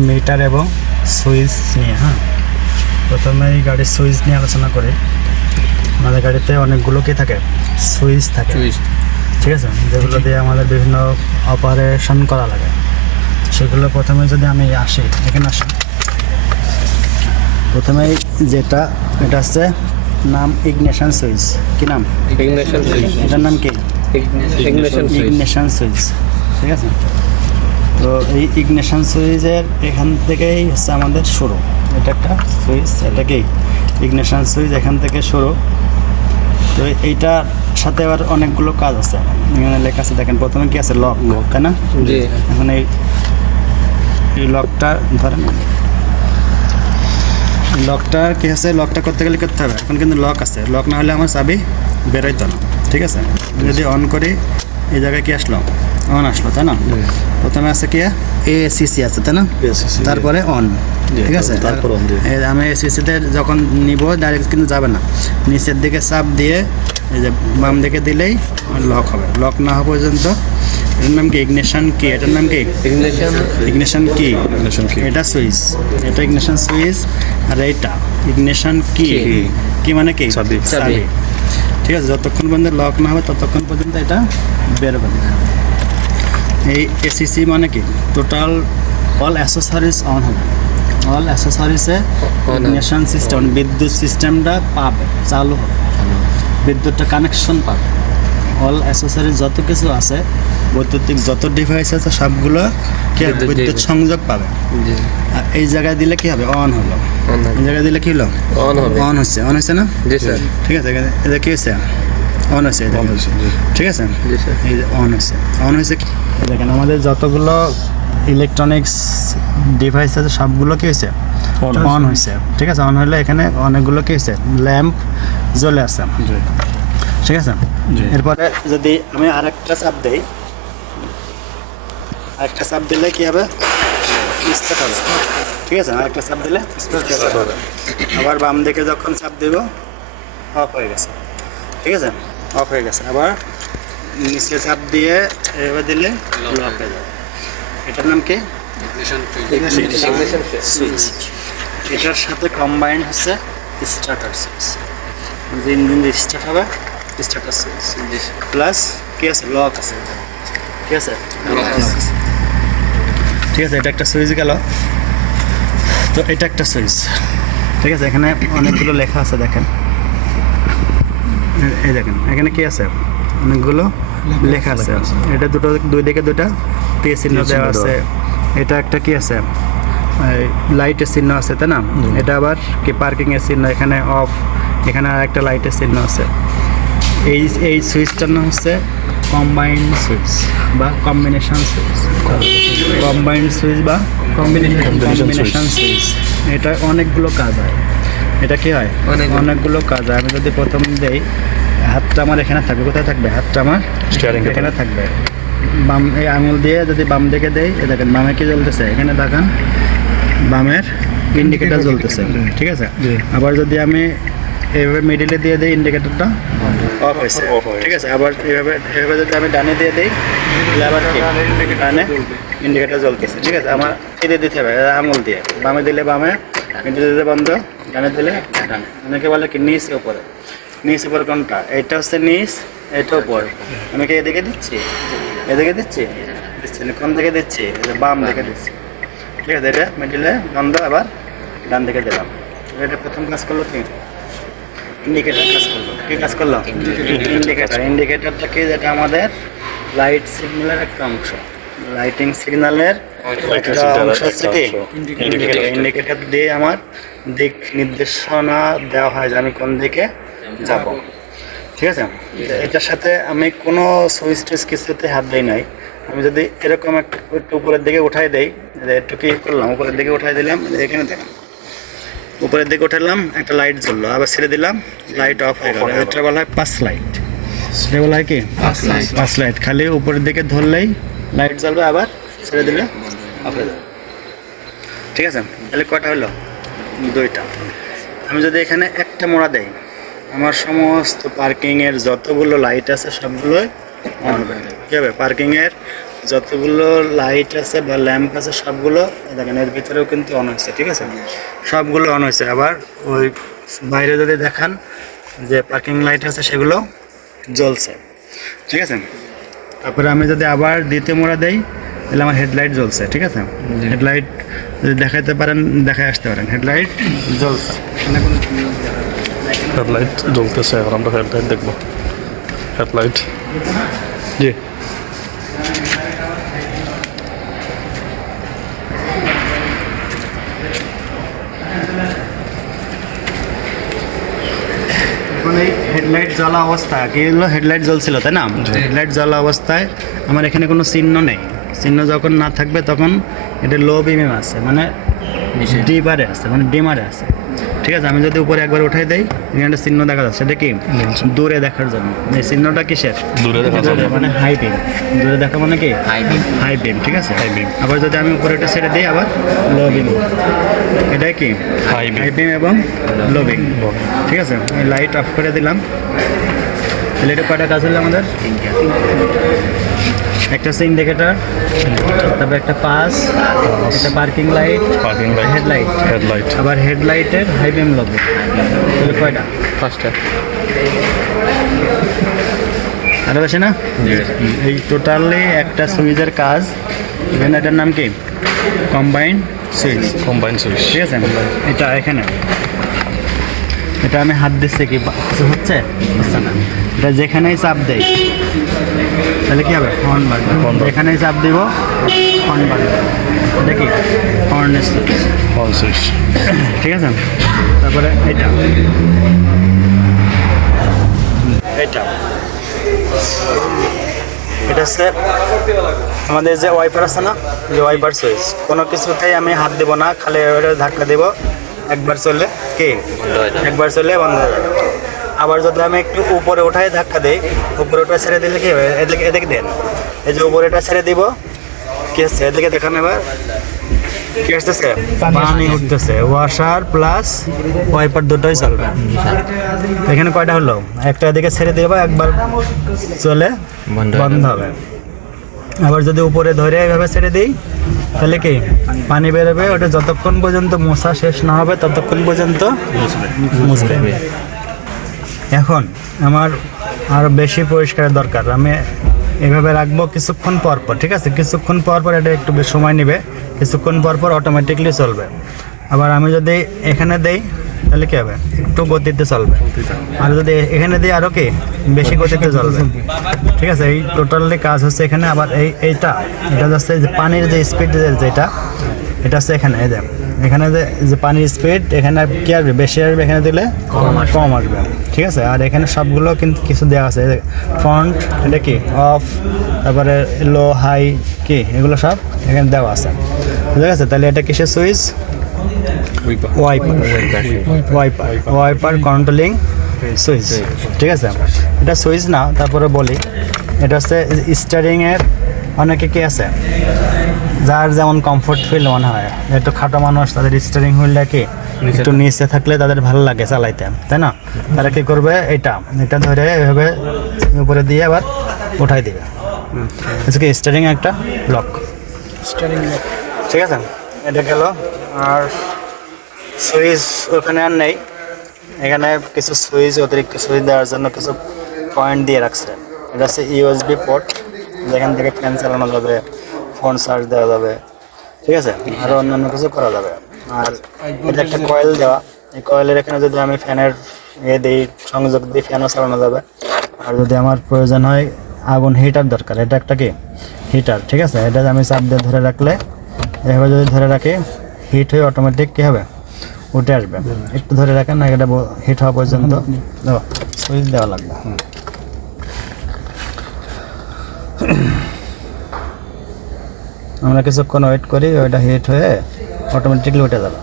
Metre এবং switch নিয়ে হ্যাঁ? প্রথমে এই গাড়ির সুইচ নিয়ে আলোচনা করি। আমাদের গাড়িতে অনেকগুলো কি থাকে? সুইচ থাকে। ঠিক আছে? যেগুলো দিয়ে আমাদের বিভিন্ন অপারেশন করা লাগে। সেগুলো প্রথমে যদি আমি আসি এখানে আসি প্রথমে যেটা এটা হচ্ছে নাম ইগনেশন সুইচ। কি নাম? Ignition switch. এটার নাম কি? Ignition switch. ঠিক আছে? তো এই ইগনেশন সুইচের এখান থেকেই হচ্ছে আমাদের শুরু। এটা একটা সুইচ এটাকেই ইগনেশন সুইচ এখান থেকে শুরু। তো এইটার সাথে আবার অনেকগুলো কাজ আছে। এখানে লেখা আছে দেখেন প্রথমে কি আছে? Lock lock. তাই না? এখন এই এই লকটা ধরেন। লকটা কি আছে? লকটা করতে গেলে করতে হবে। এখন কিন্তু লক আছে। লক না হলে আমার চাবি বেরোইতো না। ঠিক আছে? যদি অন করি এই জায়গায় কি আসলো? অন আসলো তাই না? প্রথমে আছে কি? এ সিসি আছে তাই না? তারপরে অন ঠিক আছে? তারপর। আমি এসিসিতে যখন নিব ডাইরেক্ট কিন্তু যাবে না। নিচের দিকে চাপ দিয়ে এই যে বাম দিকে দিলেই লক হবে। লক না হওয়া পর্যন্ত এটার নাম কি? ইগনিশন কি এটার নাম কি? ইগনিশন কি এটা সুইচ এটা ইগনিশন সুইচ আর এইটা ইগনিশন কি। কি মানে কি। চাবি। ঠিক আছে যতক্ষণ পর্যন্ত লক না হবে ততক্ষণ পর্যন্ত এটা বেরোবে না। এই এসিসি মানে কি? টোটাল অল অ্যাসেসরিজ অন হবে। অল অ্যাসেসরিজে হবে। ইগনিশন সিস্টেম বিদ্যুৎ সিস্টেমটা পাবে চালু হবে। বিদ্যুৎটা কানেকশন পাবে। অল অ্যাসেসরিজ যত কিছু আছে বৈদ্যুতিক যত ডিভাইস আছে সবগুলো কি বিদ্যুৎ বিদ্যুৎ সংযোগ পাবে। আর এই জায়গায় দিলে কি হবে? অন হলো। এই জায়গায় দিলে কি হলো? অন হবে। অন হচ্ছে। অন হচ্ছে না? জি স্যার। ঠিক আছে এটা কি হচ্ছে? অন হয়েছে, ঠিক আছে? এই অন হয়েছে অন হয়েছে দেখেন আমাদের যতগুলো ইলেকট্রনিক্স ডিভাইস আছে সবগুলো কি হয়েছে? অন হয়েছে। ঠিক আছে? অন হলে এখানে অনেকগুলো কি হয়েছে? ল্যাম্প জ্বলে আছে। ঠিক আছে? এরপরে যদি আমি আরেকটা চাপ দেই আরেকটা চাপ দিলে কি হবে? স্টার্ট হবে। ঠিক আছে? আরেকটা চাপ দিলে স্টার্ট হবে। আবার বাম দিকে যখন চাপ দেব অফ হয়ে গেছে। ঠিক আছে? অফ হয়ে গেছে। আবার নিচে চাপ দিয়ে এভাবে দিলে লক হয়ে যাবে। এটার নাম কি? সুইচ এটার সাথে কম্বাইন্ড হচ্ছে স্টার্টার সুইচ যে ইঞ্জিন স্টার্ট হবে স্টার্টার সুইচ প্লাস কি আছে? লক আছে। ঠিক আছে? ঠিক আছে এটা একটা সুইচ গেল। তো এটা একটা সুইচ ঠিক আছে এখানে অনেকগুলো লেখা আছে দেখেন। এই দেখেন এখানে কি আছে? অনেকগুলো লেখা আছে এটা দুটো দুই দিকে দুটা তীর চিহ্ন দেওয়া আছে। এটা একটা কি আছে? লাইটের চিহ্ন আছে তাই না? এটা আবার কি পার্কিং এর চিহ্ন এখানে অফ এখানে আর একটা লাইটের চিহ্ন আছে। এই এই সুইচটার নাম হচ্ছে কম্বাইন্ড সুইচ বা কম্বিনেশন সুইচ কম্বাইন্ড সুইচ বা কম্বিনেশন কম্বিনেশন সুইচ এটা অনেকগুলো কাজ হয়। এটা কি হয়? অনেকগুলো। কাজ হয়। আমি যদি প্রথম দেই হাতটা আমার এখানে থাকবে। কোথায় থাকবে? হাতটা আমার এখানে থাকবে। বাম এই আঙুল দিয়ে যদি বাম দিকে দেই এ দেখেন বামে কি জ্বলতেছে? এখানে দেখান। বামের ইন্ডিকেটার জ্বলতেছে। ঠিক আছে? আবার যদি আমি এইভাবে মিডিলে দিয়ে দিই ইন্ডিকেটরটা অফ হয়েছে। ঠিক আছে? আবার এভাবে এভাবে যদি আমি ডানে দিয়ে দিই তাহলে আবার কি? ডানে ইন্ডিকেটর জ্বলতেছে। ঠিক আছে? আমার এদিকে দিতে হবে আঙুল দিয়ে। বামে দিলে বামে মিডিলে দিলে বন্ধ। ডানে দিলে ডানে অনেকে বলে কি, নিচ উপরে। নিচ উপরে কোনটা? এইটা হচ্ছে নিচ, এটা উপর। আমি কি এদিকে দিচ্ছি? এদিকে দিচ্ছি? দিচ্ছি কোন দিকে দিচ্ছি? বাম দিকে দিচ্ছি। ঠিক আছে, এটা মিডিলে বন্ধ আবার ডান দিকে দিলাম। এটা প্রথম কাজ করল কি? ইন্ডিকেটার কাজ করল। কি কাজ করল? ইন্ডিকেটার ইন্ডিকেটরটা কি? যেটা আমাদের লাইট সিগন্যালের একটা অংশ। লাইটিং সিগন্যালের অংশ হচ্ছে কি ইন্ডিকেটর ইন্ডিকেটর দিয়ে আমার দিক নির্দেশনা দেওয়া হয় যে আমি কোন দিকে যাব। ঠিক আছে? এটার সাথে আমি কোনো সুইচ টুইচ কিছুতে হাত দিই নাই। আমি যদি এরকম একটু উপরের দিকে উঠাই দেই একটু কি করলাম? উপরের দিকে উঠাই দিলাম এখানে দেখেন। উপরের দিকে উঠালাম একটা লাইট জ্বললো আবার ছেড়ে দিলাম লাইট অফ হয়ে গেল। এটা বলা হয় পাঁচ লাইট সেটা বলা হয় কি? পাঁচ লাইট। পাঁচ লাইট খালি উপরের দিকে ধরলেই লাইট জ্বলবে আবার ছেড়ে দিলে ঠিক আছে? তাহলে কটা হলো? দুইটা। আমি যদি এখানে একটা মোড়া দেই, আমার সমস্ত পার্কিংয়ের যতগুলো লাইট আছে সবগুলোই অন হবে কী হবে? পার্কিংয়ের যতগুলো লাইট আছে বা ল্যাম্প আছে সবগুলো, দেখেন, এর ভিতরেও কিন্তু অন হয়েছে, ঠিক আছে? সবগুলো অন হয়েছে। আবার ওই বাইরে যদি দেখান যে পার্কিং লাইট আছে সেগুলো জ্বলছে, ঠিক আছে? তারপরে আমি যদি আবার দ্বিতীয় মোড়া দেই তাহলে আমার হেডলাইট জ্বলছে ঠিক আছে? হেডলাইট যদি দেখাতে পারেন দেখায় আসতে পারেন। হেডলাইট জ্বলছে। হেডলাইট জ্বলতেছে এখন আমরা হেডলাইট দেখব। হেডলাইট। জি। এই হেডলাইট জ্বলা অবস্থা কি হেডলাইট জ্বলছিল তাই না? হেডলাইট জ্বলা অবস্থায় আমার এখানে কোনো চিহ্ন নেই। চিহ্ন যখন না থাকবে তখন এটা লো বিমে আছে মানে ডিবারে আছে মানে ডিমারে আছে ঠিক আছে আমি যদি উপরে একবার উঠাই দেই এখানে একটা চিহ্ন দেখা যাচ্ছে সেটা কি? দূরে দেখার জন্য। এই চিহ্নটা কিসের? দূরে দেখা যাবে মানে হাই বিম দূরে দেখা মানে কি? হাই বিম হাই বিম ঠিক আছে? হাই বিম আবার যদি আমি উপরে একটা ছেড়ে দিই আবার লো বিম এটাই কি. হাই বিম এবং লো বিম ঠিক আছে আমি লাইট অফ করে দিলাম। তাহলে এটা কয়টা কাজ হলো আমাদের? একটা হচ্ছে ইন্ডিকেটার তারপর একটা পাস একটা parking light parking light headlight. Headlight. আবার হেডলাইটের হাই বিম লোগো। তাহলে কয়টা? ফার্স্টে আরও আছে না? এই টোটালি একটা সুইচের কাজ। এখানে এটার নাম কি? কম্বাইন্ড সুইচ কম্বাইন সুইচ ঠিক আছে? এটা এখানে। এটা আমি হাত দিচ্ছি কি? হচ্ছে? হচ্ছে না। এটা যেখানেই চাপ দেই তাহলে কি হবে? হর্ন বাজবে যেখানেই চাপ দিব। হর্ন বাজবে এটা কি হর্নের সুইচ সুইচ ঠিক আছে? তারপরে এটা। এটা। এটা হচ্ছে আমাদের যে ওয়াইপার আছে না যে ওয়াইপার সুইচ কোনো কিছুতেই আমি হাত দেব না খালি ওটা ধাক্কা দেব। একবার চললে কি? একবার চললে বন্ধ হয়ে যাবে। আবার যদি আমি একটু উপরে উঠাই ধাক্কা দিই উপরে ওটা ছেড়ে দিলে কি হবে? এদিকে এদিকে দেন। এই যে উপরেটা ছেড়ে দিব। কি হচ্ছে? এদিকে দেখান এবার। কি আসতেছে পানি উঠতেছে। ওয়াশার প্লাস ওয়াইপার দুটোই চলবে। এখানে কয়টা হলো? একটা এদিকে ছেড়ে দেবো একবার চলে বন্ধ বন্ধ হবে। আবার যদি উপরে ধরে এভাবে ছেড়ে দিই তাহলে কি? পানি বেরোবে ওটা যতক্ষণ পর্যন্ত মশা শেষ না হবে ততক্ষণ পর্যন্ত মুছবে। এখন আমার আরও বেশি পরিষ্কার দরকার। আমি এভাবে রাখব কিছুক্ষণ পর পর, ঠিক আছে? কিছুক্ষণ পর পর এটা একটু বেশ সময় নেবে, কিছুক্ষণ পর পর অটোমেটিকলি চলবে। আবার আমি যদি এখানে দেই, তাহলে কি হবে? একটু গতিতে চলবে। আর যদি এখানে দিই আরও কি? বেশি গতিতে চলবে। ঠিক আছে? এই টোটালি কাজ হচ্ছে এখানে। আবার এই, এইটা, এটা যাচ্ছে যে পানির যে স্পিড যেটা, এটা হচ্ছে এখানে, এই যে। এখানে যে যে পানির স্পিড এখানে কি আসবে? বেশি আসবে এখানে দিলে কম আসবে। ঠিক আছে? আর এখানে সবগুলো কিন্তু কিছু দেওয়া আছে। ফ্রন্ট এটা কি? অফ তারপরে লো হাই কি? এগুলো সব এখানে দেওয়া আছে। ঠিক আছে? তাহলে এটা কিসের switch wiper wiper wiper controlling switch ঠিক আছে? এটা সুইচ না তারপরে বলি। এটা হচ্ছে স্টারিংয়ের অনেকে কি আছে? যার যেমন কমফোর্ট ফিল মনে হয়। একটু খাটো মানুষ তাদের স্টারিং হুইলটা কি? একটু নিচে থাকলে তাদের ভালো লাগে চালাইতে তাই না? তারা কি করবে? এটা এটা ধরে এভাবে উপরে দিয়ে আবার উঠাই দিবে। আজকে স্টারিং একটা লক স্টারিং ঠিক আছে? এটা গেল। আর সুইচ ওখানে আর নেই। এখানে কিছু সুইচ অতিরিক্ত সুইচ দেওয়ার জন্য কিছু পয়েন্ট দিয়ে রাখছে। এটা হচ্ছে ইউএসবি পোর্ট যেখান থেকে ফ্যান চালানো যাবে। ফোন চার্জ দেওয়া যাবে, ঠিক আছে? আরও অন্যান্য কিছু করা যাবে। আর এটা একটা কয়েল দেওয়া। এই কয়েলের এখানে যদি আমি ফ্যানের ইয়ে দিই, সংযোগ দিই ফ্যানও চালানো যাবে। আর যদি আমার প্রয়োজন হয়, আগুন হিটার দরকার। এটা একটা কি? হিটার ঠিক আছে? এটা আমি চাপ দিয়ে ধরে রাখলে, এভাবে যদি ধরে রাখি হিট হয়ে অটোমেটিক কী হবে? উঠে আসবে। একটু ধরে রাখেন, না এটা হিট হওয়া পর্যন্ত। সুইচ দেওয়া লাগবে। আমরা কিছুক্ষণ ওয়েট করি ওইটা হিট হয়ে অটোমেটিকলি উঠে যাবে।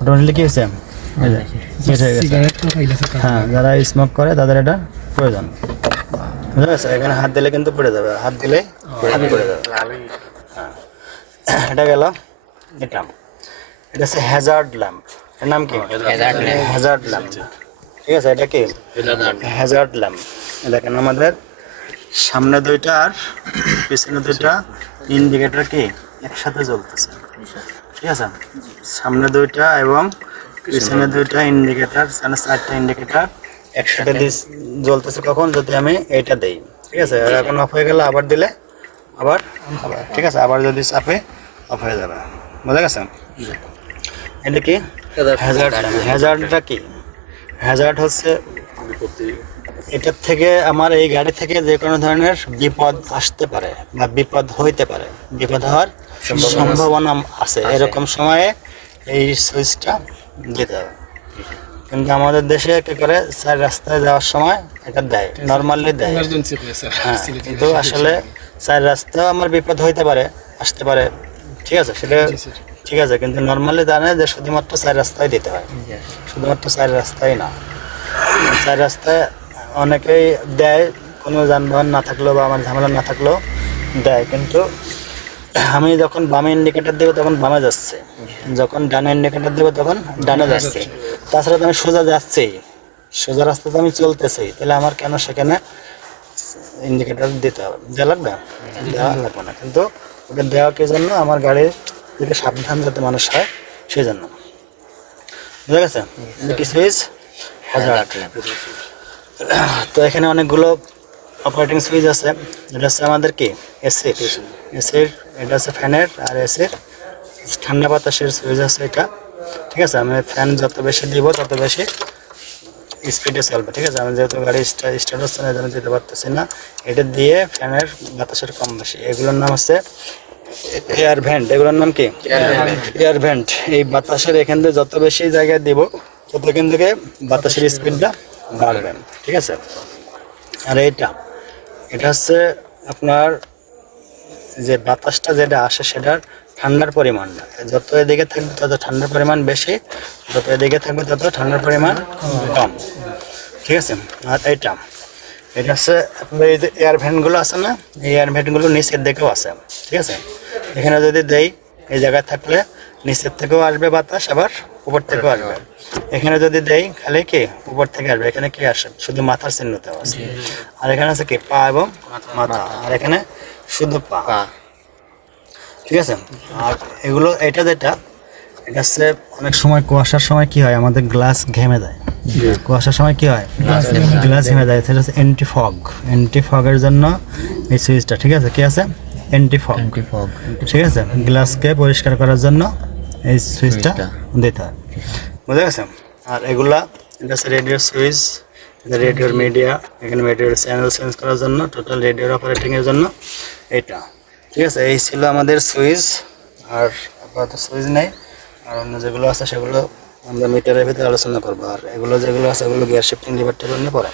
অটোমেটিকলি কি হয়েছে? হয়ে যারা স্মোক করে তাদের এটা প্রয়োজন। বুঝা গেছে এখানে হাত দিলে কিন্তু পড়ে যাবে। হাত দিলে পড়ে যাবে। হ্যাঁ। এটা গেল এটা। এটা হচ্ছে হ্যাজার্ড ল্যাম্প এর নাম কি? হ্যাজার্ড ল্যাম্প ঠিক আছে এটা কি? হ্যাজার্ড ল্যাম্প দেখেন আমাদের সামনে দুইটা আর পিছনে দুইটা ইন্ডিকেটর কি একসাথে জ্বলতেছে। ঠিক আছে? সামনে দুইটা এবং পিছনে দুইটা ইন্ডিকেটর মানে চারটা ইন্ডিকেটর একসাথে জ্বলতেছে কখন? যদি আমি এইটা দেই। ঠিক আছে? আর এখন অফ হয়ে গেলে আবার দিলে আবার আবার ঠিক আছে? আবার যদি চাপে অফ হয়ে যাবে। বোঝা গেছে? এটা কি? হ্যাজার্ড হ্যাজার্ডটা কি? হ্যাজার্ড হচ্ছে এটার থেকে আমার এই গাড়ি থেকে যে কোনো ধরনের বিপদ আসতে পারে বা বিপদ হইতে পারে। বিপদ হওয়ার সম্ভাবনা আছে। এরকম সময়ে এই সুইচটা দিতে হবে। কিন্তু আমাদের দেশে কি করে? স্যার রাস্তায় যাওয়ার সময় এটা দেয় নর্মালি দেয়। হয়ে কিন্তু আসলে স্যার রাস্তায় আমার বিপদ হইতে পারে আসতে পারে। ঠিক আছে সেটা ঠিক আছে কিন্তু নর্মালি জানে যে শুধুমাত্র চার রাস্তায় দিতে হয়। শুধুমাত্র চার রাস্তায় না। চার রাস্তায় অনেকেই দেয় কোনো যানবাহন না থাকলেও বা আমার ঝামেলা না থাকলেও দেয়। কিন্তু আমি যখন বামে ইন্ডিকেটার দেবো তখন বামে যাচ্ছে। যখন ডানে ইন্ডিকেটার দেবো তখন ডানে যাচ্ছে। তাছাড়া তো আমি সোজা যাচ্ছি। সোজা রাস্তাতে আমি চলতেছি। তাহলে আমার কেন সেখানে ইন্ডিকেটার দিতে হবে? দেওয়া লাগবে? দেওয়া লাগবে না। কিন্তু ওটা দেওয়া কি জন্য? আমার গাড়ির থেকে সাবধান যাতে মানুষ হয় সেই জন্য। বুঝা গেছে? কি সুইচ হ্যাজার্ড তো এখানে অনেকগুলো অপারেটিং সুইচ আছে। এটা হচ্ছে আমাদের কি? এসি এসির এটা হচ্ছে ফ্যানের আর এসির ঠান্ডা বাতাসের সুইচ আছে এটা। ঠিক আছে? আমি ফ্যান যত বেশি দিব তত বেশি স্পিডে চলবে। ঠিক আছে? আমি যেহেতু গাড়ি স্টার্ট হচ্ছে না যেতে পারতেছি না। এটা দিয়ে ফ্যানের বাতাসের কম বেশি। এগুলোর নাম হচ্ছে এয়ার ভেন্ট এগুলোর নাম কি? এয়ার ভেন্ট এই বাতাসের এখান থেকে যত বেশি জায়গায় দিব তত এখান থেকে বাতাসের স্পিডটা বাড়বে ঠিক আছে? আর এইটা, এটা হচ্ছে আপনার যে বাতাসটা যেটা আসে সেটার ঠান্ডার পরিমাণটা যত এদিকে থাকবে তত ঠান্ডার পরিমাণ বেশি, যত এদিকে থাকবে তত ঠান্ডার পরিমাণ কম, ঠিক আছে? আর এইটা, এটা হচ্ছে আপনার এই যে এয়ার ভ্যানগুলো আছে না, এই এয়ার ভ্যানগুলো নিচের দিকেও আছে, ঠিক আছে? এখানে যদি দেই, এই জায়গায় থাকলে নিচের থেকেও আসবে বাতাস আবার উপর থেকেও আসবে। এখানে যদি দেই খালি কি? উপর থেকে আসবে। এখানে কি আসে? শুধু মাথার চিহ্নতেও আছে আর এখানে আছে কি? পা এবং মাথা। আর এখানে শুধু পা। ঠিক আছে? আর এগুলো এটা যেটা এটা হচ্ছে অনেক সময় কুয়াশার সময় কি হয়? আমাদের গ্লাস ঘেমে যায়। কুয়াশার সময় কি হয়? গ্লাস ঘেমে যায়। সেটা হচ্ছে অ্যান্টি ফগ অ্যান্টি ফগের জন্য এই সুইচটা ঠিক আছে? কি আছে? অ্যান্টি ফগ ঠিক আছে? গ্লাসকে পরিষ্কার করার জন্য এই সুইচটা দিতে হয়। বুঝা গেছে আর এগুলা এটা হচ্ছে রেডিও সুইচ এটা রেডিওর মিডিয়া এখানে রেডিওর চ্যানেল চেঞ্জ করার জন্য টোটাল রেডিওর অপারেটিংয়ের জন্য এটা। ঠিক আছে এই ছিল আমাদের সুইচ আর আপাতত সুইচ নেই। আর অন্য যেগুলো আছে সেগুলো আমরা মিটারের ভিতরে আলোচনা করব। আর এগুলো যেগুলো আছে এগুলো গিয়ার শিফটিং লিভার টেবিল নিয়ে পড়ে।